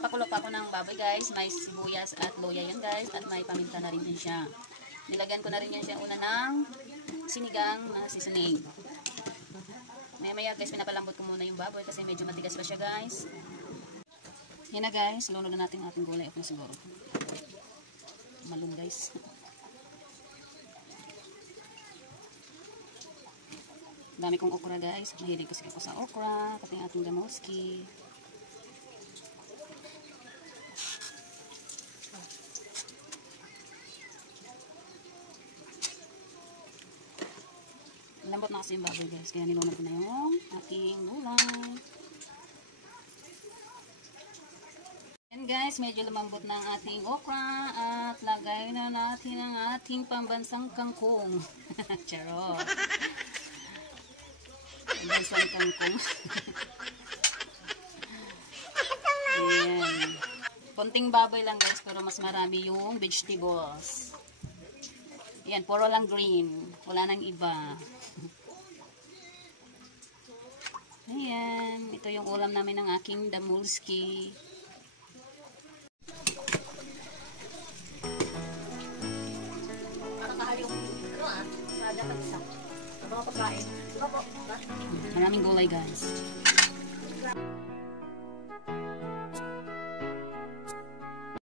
Magpapakulo pa ako ng baboy guys. May sibuyas at luya yan guys. At may paminta na rin din siya. Nilagyan ko na rin yan siya una ng sinigang na seasoning. Maya guys, pinapalambot ko muna yung baboy kasi medyo matigas pa siya guys. Yan na guys, luno na natin ating gulay. Okay siguro. Malun guys. Dami kong okra guys. Mahilig kasi ako sa okra. Pati ating gamoski. Lambot na kasi yung baboy guys. Kaya nilunod ko na yung ating gulay. And guys, medyo lumambot na ang ating okra. At lagay na natin ang ating pambansang kangkong. Charot. Pambansang kangkong. Ayan. Konting baboy lang guys. Pero mas marami yung vegetables. Ayan, puro lang green. Wala nang iba. Ayan. Ito yung ulam namin ng aking damulski. Maraming gulay guys.